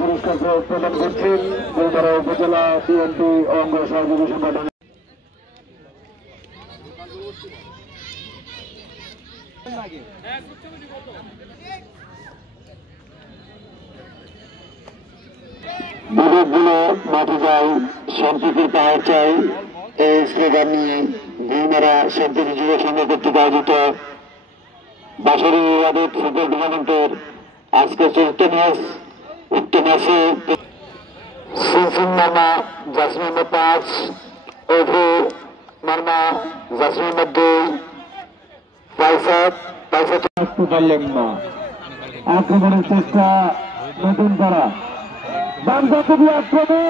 পুরস্কার প্রদান করছেন বগুড়া উপজেলা বিএনপি অঙ্গ সহযোগী সংগঠন। বিবেকগুলো মাঠে যায়, সম্প্রীতির পাহাড় চাই এই স্লোগান নিয়ে ভীমেরা সম্প্রীতি যুব সংঘ কর্তৃক আয়োজিত বাসরী আবেদ ফুটবল টুর্নামেন্টের আজকে চতুর্থ ম্যাচ। উক্ত ম্যাচে সিনসিন মার্মা জাসমিন 5, ওভু মার্মা জাসমিন 2, আসতে পারলেন না। আক্রমণের চেষ্টা নতুন করা, বাম জাতীয় আক্রমণ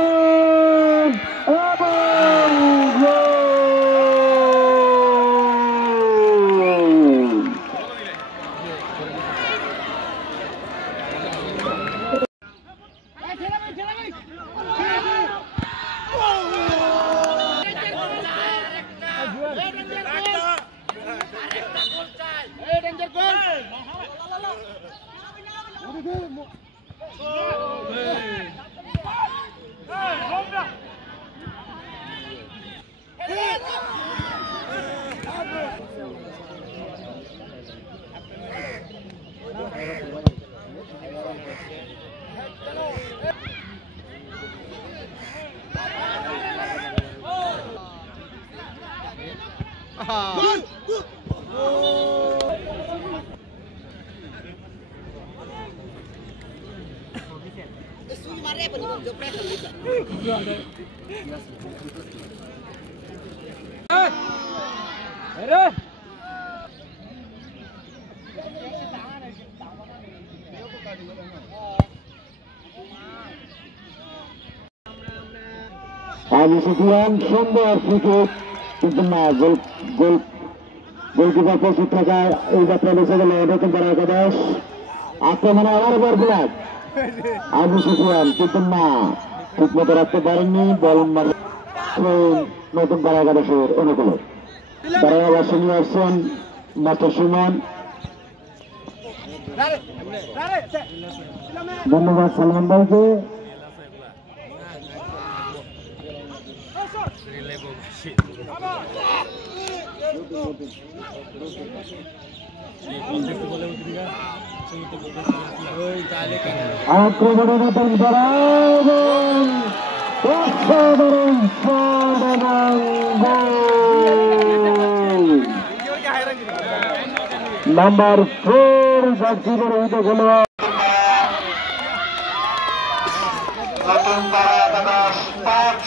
আবু সুফিয়ান সুন্দর ক্রিকেট, কিন্তু না গোলকিপার প্রস্তুত থাকায় এই যাত্রা বেঁচে গেল নতুন করা একাদশ। আক্রমণে আবার ব্লক আবু সুফিয়ান, কিন্তু না ঠিক মতো রাখতে পারেননি, বল নতুন করা একাদশের অনুকূলে। তারা আবার শুনে আসছেন মাস্টার সুমন। ধন্যবাদ সালমান ভাইকে। আক্রমণের নতুন নাম্বার 4 জাতীয় খেলোয়াড় নতুন তারা একাদশ 5